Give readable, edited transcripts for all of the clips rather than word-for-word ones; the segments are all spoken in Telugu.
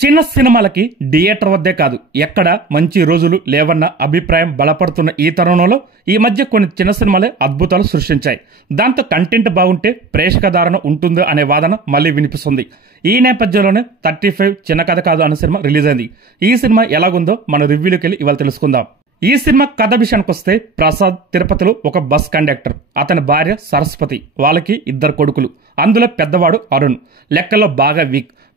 చిన్న సినిమాలకి థియేటర్ వద్దే కాదు ఎక్కడ మంచి రోజులు లేవన్న అభిప్రాయం బలపడుతున్న ఈ తరుణంలో ఈ మధ్య కొన్ని చిన్న సినిమాలే అద్భుతాలు సృష్టించాయి. దాంతో కంటెంట్ బాగుంటే ప్రేక్షక ధారణ ఉంటుందో అనే వాదన మళ్లీ వినిపిస్తుంది. ఈ నేపథ్యంలోనే 35 చిన్న కథ కాదు అనే సినిమా రిలీజ్ అయింది. ఈ సినిమా ఎలాగుందో మన రివ్యూలోకి వెళ్ళి ఇవాళ తెలుసుకుందాం. ఈ సినిమా కథ విషయానికి వస్తే ప్రసాద్ తిరుపతిలో ఒక బస్ కండక్టర్, అతని భార్య సరస్వతి, వాళ్ళకి 2 కొడుకులు. అందులో పెద్దవాడు అరుణ్. లెక్కల్లో బాగా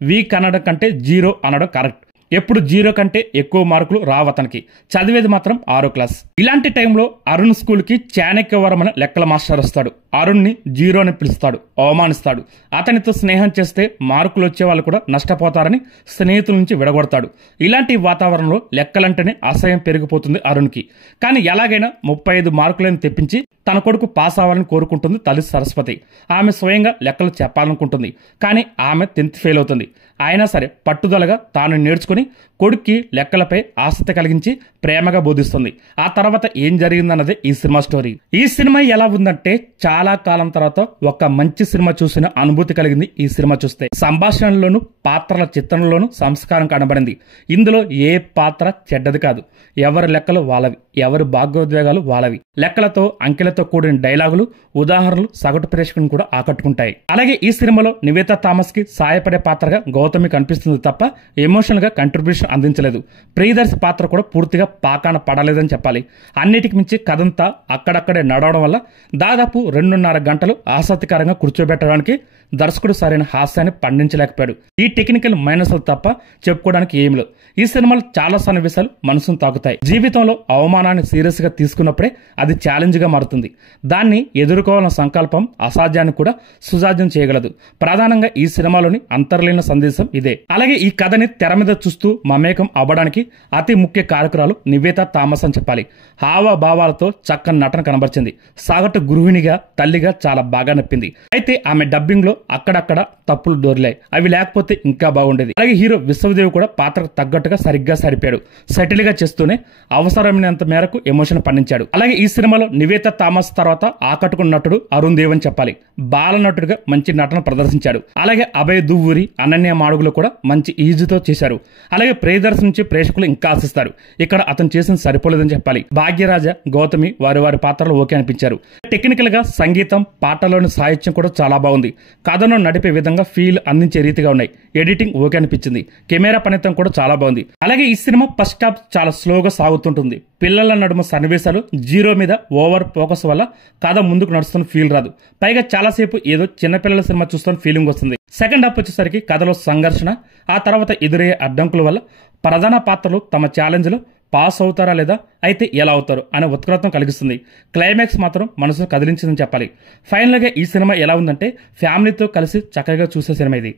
వీక్ అనడం కంటే 0 అనడం కరెక్ట్. ఎప్పుడు 0 కంటే ఎక్కువ మార్కులు రావతనికి. చదివేది మాత్రం 6వ క్లాస్. ఇలాంటి టైంలో అరుణ్ స్కూల్ కి చాణక్యవరం అనే లెక్కల మాస్టర్ వస్తాడు. అరుణ్ ని 0 అని పిలుస్తాడు, అవమానిస్తాడు. అతనితో స్నేహం చేస్తే మార్కులు వచ్చే వాళ్ళు కూడా నష్టపోతారని స్నేహితుల నుంచి విడగొడతాడు. ఇలాంటి వాతావరణంలో లెక్కలంటేనే అసహ్యం పెరిగిపోతుంది అరుణ్ కి. కానీ ఎలాగైనా 35 మార్కులను తెప్పించి తన కొడుకు పాస్ అవ్వాలని కోరుకుంటుంది తల్లి సరస్వతి. ఆమె స్వయంగా లెక్కలు చెప్పాలనుకుంటుంది. కానీ ఆమె 10th ఫెయిల్ అవుతుంది. అయినా సరే పట్టుదలగా తాను నేర్చుకుని కొడుక్కి లెక్కలపై ఆసక్తి కలిగించి ప్రేమగా బోధిస్తుంది. ఆ తర్వాత ఏం జరిగిందన్నదే ఈ సినిమా స్టోరీ. ఈ సినిమా ఎలా ఉందంటే చాలా కాలం తర్వాత ఒక మంచి సినిమా చూసిన అనుభూతి కలిగింది. ఈ సినిమా చూస్తే సంభాషణలోను పాత్రల చిత్రంలోనూ సంస్కారం కనబడింది. ఇందులో ఏ పాత్ర చెడ్డది కాదు. ఎవరి లెక్కలు వాళ్ళవి, ఎవరి భాగోద్వేగాలు వాళ్ళవి. లెక్కలతో అంకెలతో కూడిన డైలాగులు, ఉదాహరణలు సగటు ప్రేక్షకుని కూడా ఆకట్టుకుంటాయి. అలాగే ఈ సినిమాలో నివేతా థామస్ కి సాయపడే పాత్రగా గౌతమి కనిపిస్తుంది తప్ప ఎమోషనల్ గా కంట్రిబ్యూషన్ అందించలేదు. ప్రియదర్శి పాత్ర కూడా పూర్తిగా పాకాన పడలేదని చెప్పాలి. అన్నిటికి మించి కథంతా అక్కడక్కడే నడవడం వల్ల దాదాపు 2.5 గంటలు ఆసక్తికరంగా కూర్చోబెట్టడానికి దర్శకుడు సరైన హాస్యాన్ని పండించలేకపోయాడు. ఈ టెక్నికల్ మైనస్లు తప్ప చెప్పుకోవడానికి ఏమి లేవు. ఈ సినిమాలో చాలా సన్నివేశాలు మనసును తాకుతాయి. జీవితంలో అవమానాన్ని సీరియస్ గా తీసుకున్నప్పుడే అది ఛాలెంజ్ గా మారుతుంది. దాన్ని ఎదుర్కోవాలన్న సంకల్పం అసాధ్యాన్ని కూడా సుసాధ్యం చేయగలదు. ప్రధానంగా ఈ సినిమాలోని అంతర్లీన సందేశం ఇదే. అలాగే ఈ కథని తెర మీద చూస్తూ మమేకం అవ్వడానికి అతి ముఖ్య కారకురాలు నివేతా థామస్ అని చెప్పాలి. హావభావాలతో చక్కని నటన కనబరిచింది. సగటు గృహిణిగా, తల్లిగా చాలా బాగా నప్పింది. అయితే ఆమె డబ్బింగ్ లో అక్కడక్కడ తప్పులు దొరిలాయి. అవి లేకపోతే ఇంకా బాగుండేది. అలాగే హీరో విశ్వదేవ్ కూడా పాత్రకు తగ్గట్టుగా సరిగ్గా సరిపాడు. సెటిల్ గా చేస్తూనే అవసరమైనంత మేరకు ఎమోషన్ పండించాడు. అలాగే ఈ సినిమాలో నివేతా థామస్ తర్వాత ఆకట్టుకున్న నటుడు అరుణ్ దేవ్ అని చెప్పాలి. బాల నటుడిగా మంచి నటన ప్రదర్శించాడు. అలాగే అభయ్ దువ్వూరి, అనన్య మాడుగులు కూడా మంచి ఈజీతో చేశారు. అలాగే ప్రియదర్శి నుంచి ప్రేక్షకులు ఇంకా ఆశిస్తారు. ఇక్కడ అతను చేసిన సరిపోలేదని చెప్పాలి. భాగ్యరాజ, గౌతమి వారి పాత్రలు ఓకే అనిపించారు. టెక్నికల్ గా సంగీతం, పాటలోని సాహిత్యం కూడా చాలా బాగుంది. కథను నడిపే విధంగా ఫీల్ అందించే రీతిగా ఉన్నాయి. ఎడిటింగ్ ఓకే అనిపించింది. కెమెరా పనితం కూడా చాలా బాగుంది. అలాగే ఈ సినిమా ఫస్ట్ హాఫ్ చాలా స్లోగా సాగుతుంటుంది. పిల్లల నడుమ సన్నివేశాలు 0 మీద ఓవర్ ఫోకస్ వల్ల కథ ముందుకు నడుస్తున్న ఫీల్ రాదు. పైగా చాలాసేపు ఏదో చిన్నపిల్లల సినిమా చూస్తున్న ఫీలింగ్ వస్తుంది. సెకండ్ హాఫ్ వచ్చేసరికి కథలో సంఘర్షణ, ఆ తర్వాత ఎదురయ్యే అడ్డంకుల వల్ల ప్రధాన పాత్రలు తమ ఛాలెంజ్ లో పాస్ అవుతారా లేదా, అయితే ఎలా అవుతారు అనే ఉత్కంఠం కలిగిస్తుంది. క్లైమాక్స్ మాత్రం మనసును కదిలించిందని చెప్పాలి. ఫైనల్ గా ఈ సినిమా ఎలా ఉందంటే ఫ్యామిలీతో కలిసి చక్కగా చూసే సినిమా ఇది.